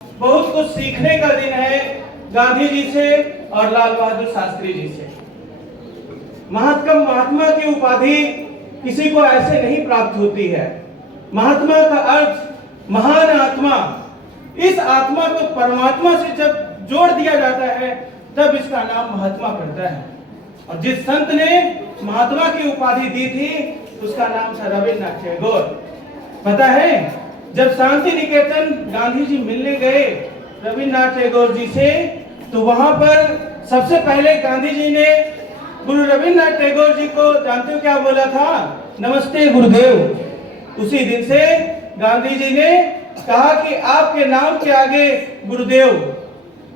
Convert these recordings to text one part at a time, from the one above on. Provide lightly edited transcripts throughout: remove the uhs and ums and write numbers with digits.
बहुत कुछ सीखने का दिन है गांधी जी से और लाल बहादुर शास्त्री जी से। महात्मा की उपाधि किसी को ऐसे नहीं प्राप्त होती है। महात्मा का अर्थ महान आत्मा। इस आत्मा को परमात्मा से जब जोड़ दिया जाता है तब इसका नाम महात्मा पड़ता है। और जिस संत ने महात्मा की उपाधि दी थी उसका नाम था रविन्द्रनाथ टैगोर। पता है, जब शांति निकेतन गांधी जी मिलने गए रविन्द्रनाथ टैगोर जी से, तो वहां पर सबसे पहले गांधी जी ने गुरु रविन्द्रनाथ टैगोर जी को जानते हो क्या बोला था? नमस्ते गुरुदेव। उसी दिन से गांधी जी ने कहा कि आपके नाम के आगे गुरुदेव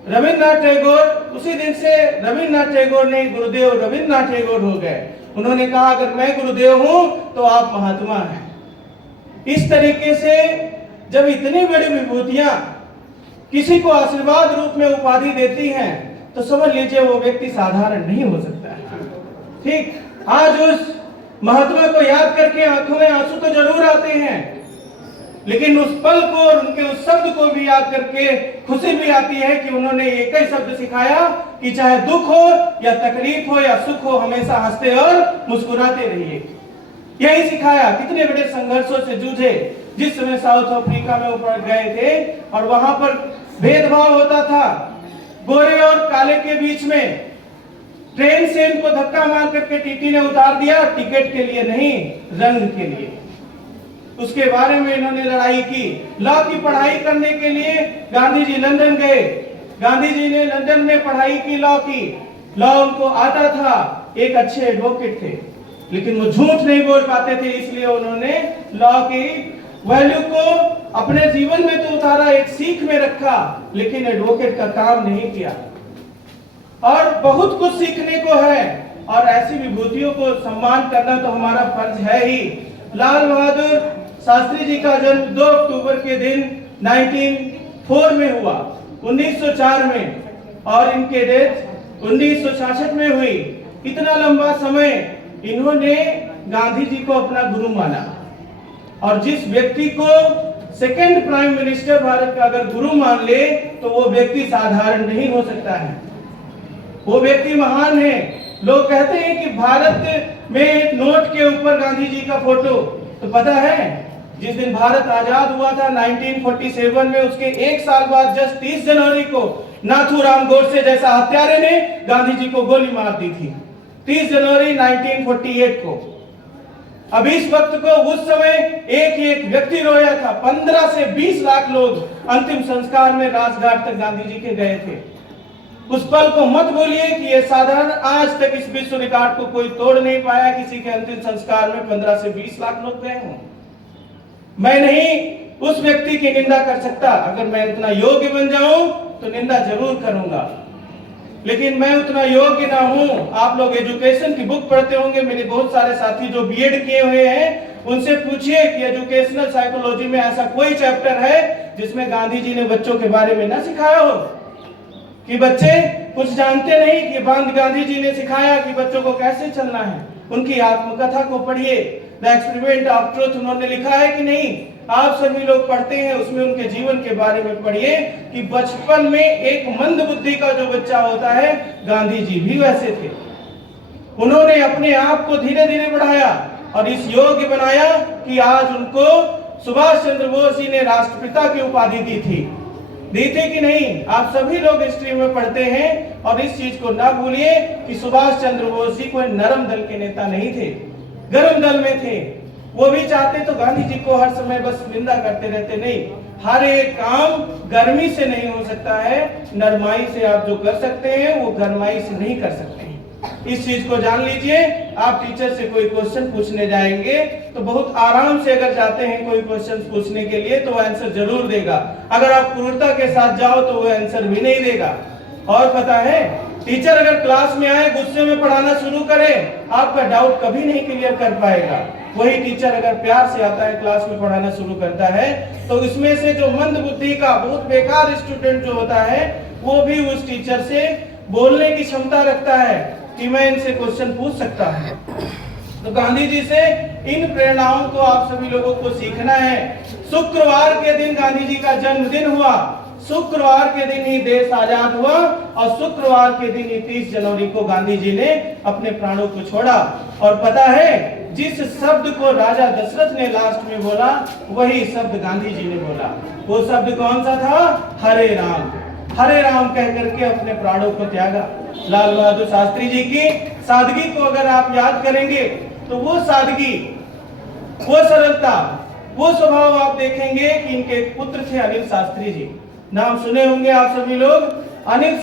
रविन्द्रनाथ टैगोर। उसी दिन से रविन्द्रनाथ टैगोर ने गुरुदेव रविन्द्रनाथ टैगोर हो गए। उन्होंने कहा अगर मैं गुरुदेव हूं तो आप महात्मा हैं। इस तरीके से जब इतनी बड़ी विभूतियां किसी को आशीर्वाद रूप में उपाधि देती हैं तो समझ लीजिए वो व्यक्ति साधारण नहीं हो सकता है। ठीक, आज उस महात्मा को याद करके आंखों में आंसू तो जरूर आते हैं, लेकिन उस पल को और उनके उस शब्द को भी याद करके खुशी भी आती है कि उन्होंने एक ही शब्द सिखाया कि चाहे दुख हो या तकलीफ हो या सुख हो, हमेशा हंसते और मुस्कुराते रहिए। यही सिखाया। कितने बड़े संघर्षों से जूझे। जिस समय साउथ अफ्रीका में ऊपर गए थे और वहां पर भेदभाव होता था गोरे और काले के बीच में, ट्रेन से इनको धक्का मार करके टीटी ने उतार दिया, टिकट के लिए नहीं, रंग के लिए। उसके बारे में इन्होंने लड़ाई की। लॉ की पढ़ाई करने के लिए गांधी जी लंदन गए। गांधी जी ने लंदन में पढ़ाई की, लॉ की। लॉ उनको आता था, एक अच्छे एडवोकेट थे, लेकिन वो झूठ नहीं बोल पाते थे, इसलिए उन्होंने लॉ की वैल्यू को अपने जीवन में तो उतारा, एक सीख में रखा, लेकिन एडवोकेट का काम नहीं किया। और बहुत कुछ सीखने को है और ऐसी विभूतियों को सम्मान करना तो हमारा फर्ज है ही। लाल बहादुर शास्त्री जी का जन्म 2 अक्टूबर के दिन 1904 में हुआ, 1904 में, और इनके डेथ 1966 में हुई। इतना लंबा समय इन्होंने गांधी जी को अपना गुरु माना। और जिस व्यक्ति को सेकंड प्राइम मिनिस्टर भारत का अगर गुरु मान ले तो वो व्यक्ति साधारण नहीं हो सकता है, वो व्यक्ति महान है। लोग कहते हैं कि भारत में नोट के ऊपर गांधी जी का फोटो, तो पता है जिस दिन भारत आजाद हुआ था 1947 में, उसके एक साल बाद जस्ट 30 जनवरी को नाथूराम गोडसे जैसा हत्यारे ने गांधी जी को गोली मार दी थी, 30 जनवरी 1948 को। अब इस वक्त को उस समय एक एक व्यक्ति रोया था। 15 से 20 लाख लोग अंतिम संस्कार में राजघाट तक गांधी जी के गए थे। उस पल को मत बोलिए कि ये साधारण, आज तक इस विश्व रिकॉर्ड को कोई तोड़ नहीं पाया, किसी के अंतिम संस्कार में 15 से 20 लाख लोग गए हों। मैं नहीं उस व्यक्ति की निंदा कर सकता। अगर मैं उतना योग्य बन जाऊं तो निंदा जरूर करूंगा, लेकिन मैं उतना योग्य ना हूं। आप लोग एजुकेशन की बुक पढ़ते होंगे, मेरे बहुत सारे साथी जो बीएड किए हुए हैं, उनसे पूछिए कि एजुकेशनल साइकोलॉजी में ऐसा कोई चैप्टर है जिसमें गांधी जी ने बच्चों के बारे में ना सिखाया हो, कि बच्चे कुछ जानते नहीं कि गांधी जी ने सिखाया कि बच्चों को कैसे चलना है। उनकी आत्मकथा को पढ़िए, द एक्सपेरिमेंट ऑफ ट्रूथ, उन्होंने लिखा है कि नहीं? आप सभी लोग पढ़ते हैं, उसमें उनके जीवन के बारे में पढ़िए कि बचपन में एक मंद बुद्धि का जो बच्चा होता है, गांधी जी भी वैसे थे। उन्होंने अपने आप को धीरे धीरे बढ़ाया और इस योग्य बनाया कि आज उनको सुभाष चंद्र बोस जी ने राष्ट्रपिता की उपाधि दी थी कि नहीं? आप सभी लोग हिस्ट्री में पढ़ते हैं और इस चीज को ना भूलिए कि सुभाष चंद्र बोस जी कोई नरम दल के नेता नहीं थे, गर्म दल में थे। वो भी चाहते तो गांधी जी को हर समय बस निंदा करते रहते नहीं। हर एक काम गर्मी से नहीं हो सकता है, नरमाई से आप जो कर सकते हैं वो गरमाई से नहीं कर सकते हैं। इस चीज को जान लीजिए। आप टीचर से कोई क्वेश्चन पूछने जाएंगे तो बहुत आराम से अगर जाते हैं कोई क्वेश्चन पूछने के लिए तो वो आंसर जरूर देगा। अगर आप क्रूरता के साथ जाओ तो वो आंसर भी नहीं देगा। और पता है, टीचर अगर क्लास में आए, गुस्से में पढ़ाना शुरू करे, आपका डाउट कभी नहीं क्लियर कर पाएगा। वही टीचर अगर प्यार से आता है, क्लास में पढ़ाना शुरू करता है, तो इसमें से जो मंद बुद्धि का बहुत बेकार स्टूडेंट जो होता है, वो भी उस टीचर से बोलने की क्षमता रखता है कि मैं इनसे क्वेश्चन पूछ सकता है। तो गांधी जी से इन प्रेरणाओं को आप सभी लोगों को सीखना है। शुक्रवार के दिन गांधी जी का जन्मदिन हुआ। शुक्रवार के दिन ही देश आजाद हुआ और शुक्रवार के दिन ही 30 जनवरी को गांधी जी ने अपने प्राणों को छोड़ा। और पता है, जिस शब्द को राजा दशरथ ने लास्ट में बोला, वही शब्द गांधी जी ने बोला। वो शब्द कौन सा था? हरे राम। हरे राम कह करके अपने प्राणों को त्यागा। लाल बहादुर शास्त्री जी की सादगी को अगर आप याद करेंगे तो वो सादगी, वो सरलता, वो स्वभाव आप देखेंगे कि इनके पुत्र थे अनिल शास्त्री जी। नाम सुने होंगे आप सभी लोग। अनिल